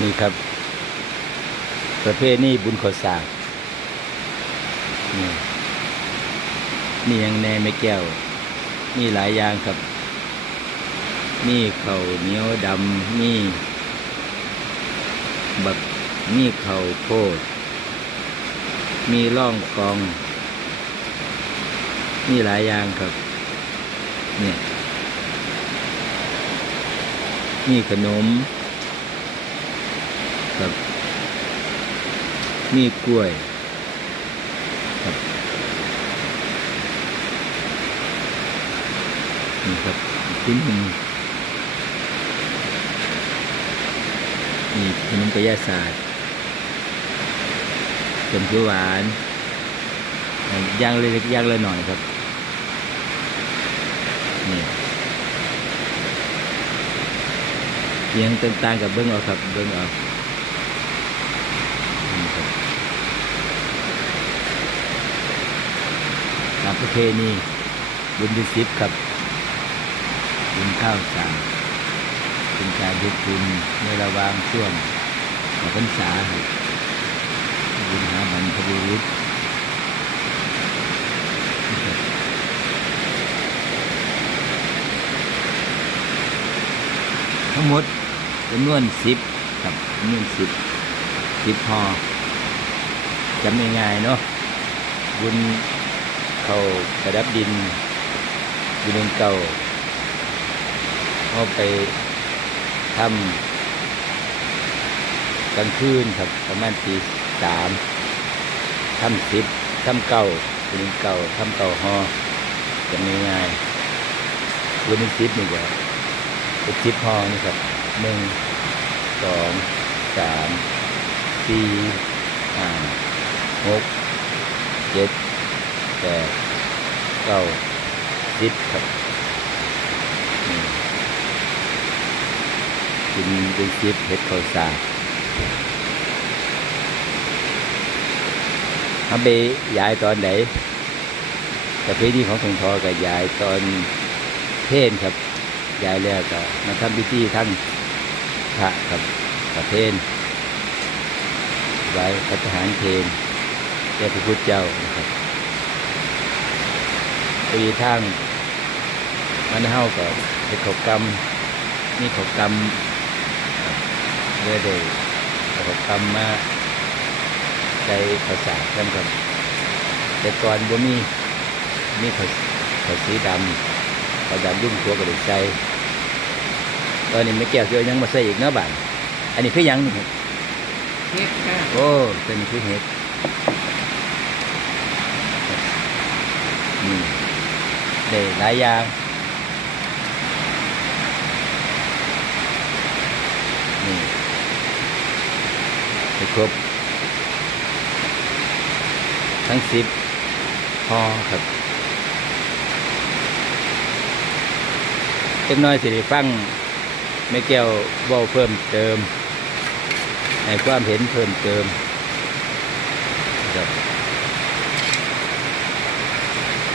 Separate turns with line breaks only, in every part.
นี่ครับ ประเภทนี้บุญขอสากนี่นี่ยังแน่ไม่แก้วมีหลายอย่างครับมีเข่าเหนียวดำมีบักมีเข่าโพด มีร่องกองมีหลายอย่างครับ เนี่ยมีขนม ครับ มีกล้วยครับนี่ครับชิ้นหนึ่งนี่ขนมกระยาศาสตร์ขนมเขียวหวานย่างเล็กๆย่างเละหน่อยครับนี่เสียงต่างๆกับเบิ้งเอาครับเบิ้งเอานี่ครับตาม ประเพณีบุญที่สิบครับบุญข้าวสารเป็นการยึดคุณในระหว่างช่วงออพรรษาบุญหาบรรพบุรุษทั้งหมดจำนวนสิบครับจำนวนสิบสิบพอจำง่ายๆเนาะบุญ เขาประดับดินบุญเมืองเก่าเขาไปทำกลางคืนครับ ประมาณตีสามทำสิบทำเก่าเป็นเก่าทำเก่าฮอจะมีง่ายๆวันนี้สิบนี่ก็เป็นสิบฮอนี่ครับหนึ่งสองสามสี่ห้าหกเจ็ด แปดเก้าสิบครับนี่กินเป็นชิปเห็ดข้าวสารเอาไปยายตอนไหนแต่เพณีของสงทอกับยายตอนเพศครับ ยายแล้วก็มาทำพิธีทั้งพระครับประเพณไว้พระทหารเพนแด่พระพุทธเจ้านะครับ ปีทั้งมันเฮากับเห็ดขาวกรรมมีขาวกรรมเมื่อได้เอากรรมมาใจภาษากันครับแต่ก่อนบ่มีมีเขาเขาสีดำเขาดำรุ่มตัวก็เลยใจตอนนี้ไม่แก้วเสียวยังมาใส่อีกเนาะบ้านอันนี้คือหยังนี่
เฮ็ดค่ะ
โอ้เป็นคือเห็ด ได้หลายอย่างนี่ครบ ทั้งสิบพอครับเล็กน้อยสิฟังไม่แก้วว้าเพิ่มเติมในความเห็นเพิ่มเติมครับ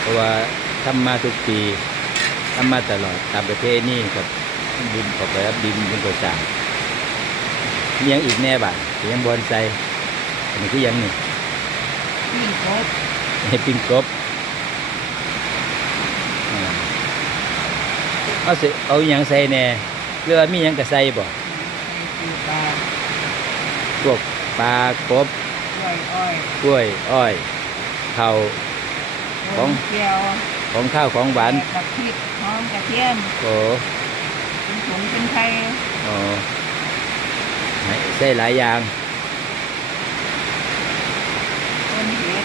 เพราะว่า ทำมาทุกปีทำมาตลอดตามประเทศนี่ครับบุญขอบไปรับดินบุญก่อสร้างมีหยังอีกแน่บ้างยังบอนไซอันนี้คือหยังนี่
ปิ้งกบ
ให้ปิ้งกบอ่าเอาสิเอาอหย่างใส่แหน่เรือว่ามีหยังกระใส่บ่
ใส่ปูปลา
พวกปลากบ
กล้วยอ้อย
กล้วยอ้อยข้าวของ
เจียว
ของข้าวของหวาน
กับพริกหอมกระเทียม
โอ้
เป็นถุงเป็นไข่
อ๋อให้ใส่หลายอย่าง
ต้นเห็ด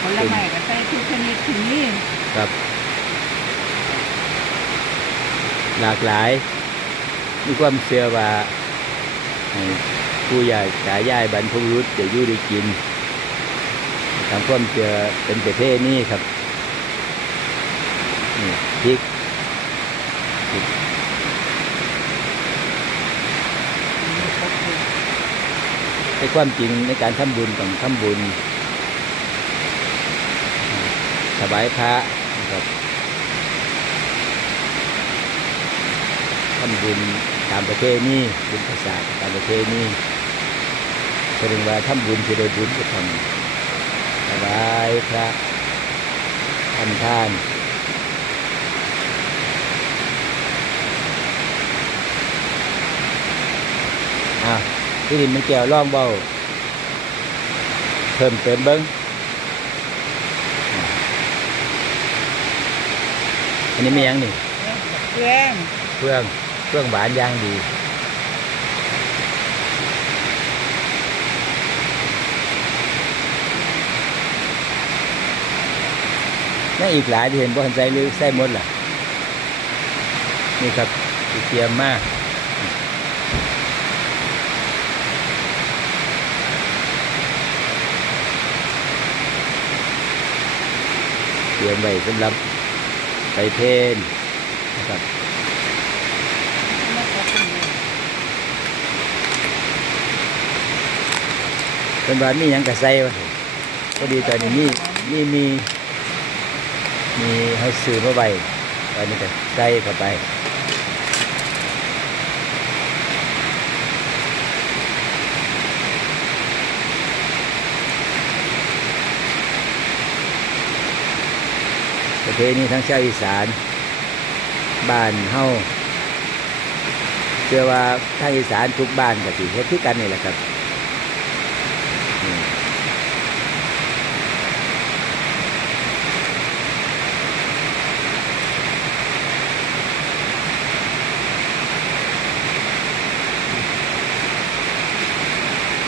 ผลไม้ก็ใส่ทุกชนิดที่นี่
ครับ หลากหลาย มีความเชื่อว่าให้ผู้ใหญ่ตายายบรรพบุรุษจะอยู่ได้กินตามความเชื่อเป็นประเภทนี้ครับ นี่พริกพริกในความจริงในการทำบุญต้องทำบุญถวายพระนะครับทำบุญตามประเพณีบุญศาสตร์ตามประเพณีแสดงว่าทำบุญจะได้บุญก็ทำถวายพระทำทานอ้าว ที่ดินไม่แก้วล่องเบาเพิ่มเติมเบิ้งอ่าอันนี้ไม่ยังนี่
เครื่อง
เครื่องเครื่องหวานย่างดีนั่นอีกหลายที่เห็นบ่เห็นใจหรือใส่หมดล่ะ นี่ครับเตรียมมาก เตรียมไว้สำหรับไปเพนนะครับ
เป็นเลย
เป็นว่ามียังกระใส่วะพอดีตอนนี้มีมีมีมีให้ซื้อมาไว้ตอนนี้ก็ใส่เข้าไป ประเพณีทั้งชาวอีสานบ้านเฮาเชื่อว่าทางอีสานทุกบ้านก็สิเฮ็ดคือกันนี่แหละครับ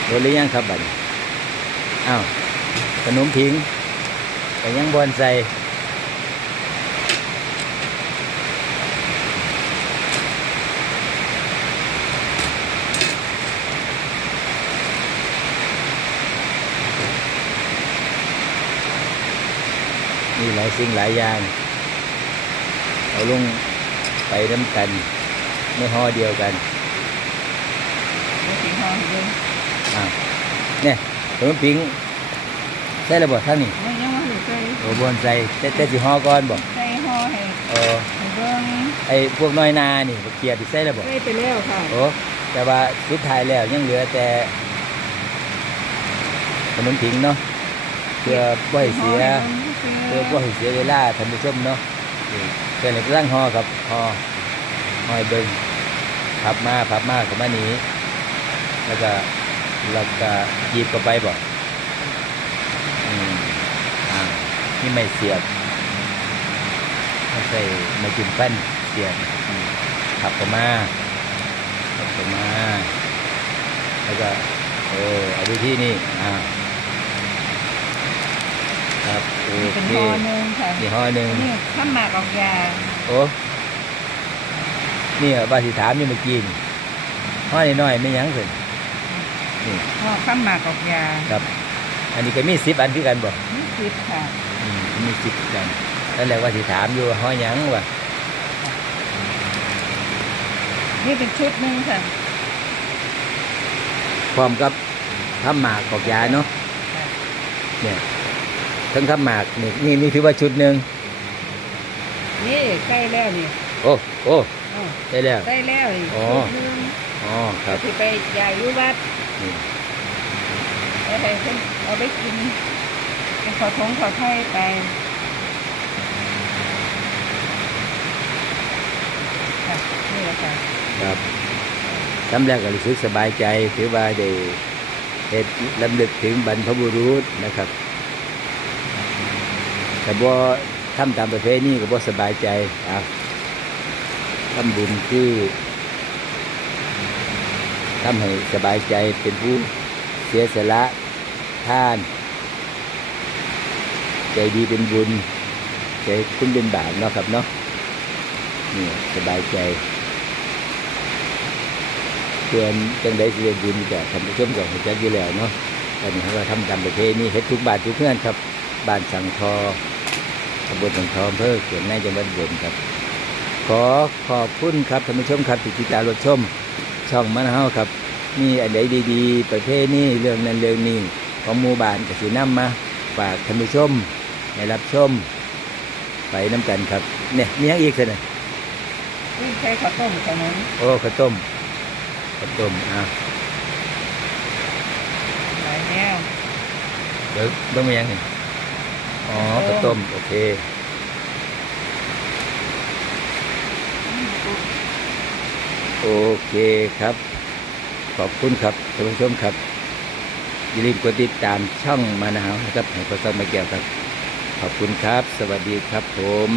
โดนหรือยังครับบัดอ้าวขนมพิงแต่ยังบอนใส่ มีหลายสิ่งหลายอย่าง เอาลงไปน้ำกันในห่อเดียวกัน
แล้วสีทองเดิน
อ่าเนี่ยขนมปิงใส่ระบบทั้งนี้
ไม่ยังว่าหรือใส่
โอ้บอนใส่แต่แต่สิห่อก่อนบอก
ใส่ห่อให้
เออ
ให้เบิ่ง
ไอ้พวกน้อยนานี่เกียร์ไปใส่ระบบ
ใส่ไปแล้วค่ะ
โอ้แต่ว่าสุดท้ายแล้วยังเหลือแต่ขนมผิงเนาะเพื่อบ่ให้เสีย เพื่อบ่ให้เสียเวลาท่านผู้ชมเนาะนี่เพื่อนกำลังหอครับหอหอให้เบิ่งพับมาพับมากับมานี้ แล้วก็แล้วก็หยิบเข้าไปบอกอืมอ่านี่ไม่เสียบไม่ใส่ไม่จิ้มฟันเสียบพับเข้ามาพับเข้ามา แล้วก็โอ้เอาวิธีนี้อ่า ครับโอ
เป็น
เค
ห่อหนึงค่ะ
นี่ห่อหนึ่ง
นี่ข้าวหมากออกยา
โอ้นี่เหรอบาสิถามนี่เมื่อกี้นี่ห่อนี่น้อยไม่ยั้งสินี่
ห่อข้าวหมากออกยา
ครับ อันนี้ก็มีสิบอันคือกันบ่
นี่สิบค่ะ
อืมมีสิบกันแล้วแหละว่าสิถามอยู่ว่าห่อหยังวะ
นี่เป็นชุดหนึ่งค่ะ
พร้อมกับทำหมากกอกยาเนาะเนี่ย ทั้งทำหมากนี่นี่นี่ถือว่าชุดหนึ่ง
นี่ใกล้แล้วนี่
โอ้โอ้
อ้าว
ได้แล้ว
ใกล้แล้วนี่
อ๋อ
ชุดหนึง
อ๋อครับ
ที่ไปใหญ่ยุวัด
นี่
ไปให้เพิ่นเอาไปกินเป็นขอทงขอไทยไปค่ะนี่แหละค่ะ
ครับทำแล้วก็รู้สึกสบายใจ ถือว่าได้เหตุลำลึกถึงบรรพบุรุษนะครับ แต่บ่ทำตามประเพณีก็บ่สบายใจอะทำบุญคือทำให้สบายใจเป็นผู้เสียสละท่าน ใจดีเป็นบุญ ใจคุณเป็นบาปเนาะครับเนาะนี่สบายใจเพื่อนจังได้สิได้บุญกับท่านผู้ชมกับหัวใจอยู่แล้วเนาะตอนนี้เราทำตามประเพณีเฮ็ดทุกบานทุกเพื่อนครับบ้านสังทอ ตำบลสังทออำเภอเขียนในจังหวัดอุบลครับ ขอขอบคุณครับท่านผู้ชมครับที่ติดตามรับชมช่องมันเฮาครับ มีอันใดดีๆ ประเภทนี้เรื่องนั้นเรื่องนี้ของหมู่บ้านกสินำมาฝากท่านผู้ชมให้รับชม ไปน้ำกันครับเนี่ยมีอย่างอีกสินะ
นี่ใช้ข้าวต้มขนม
โอ้ข้าวต้ม
ค
ข้าวต้มอะ
หลายแล้ว
เดี๋ยวเบิ่งมายังนี่ อ๋อข้าวต้ม โอเค โอเคครับ ขอบคุณครับท่านผู้ชมครับ อย่าลืมกดติดตามช่องมานะฮาวนะครับให้พอซอมมาแก้วครับ ขอบคุณครับ สวัสดีครับผม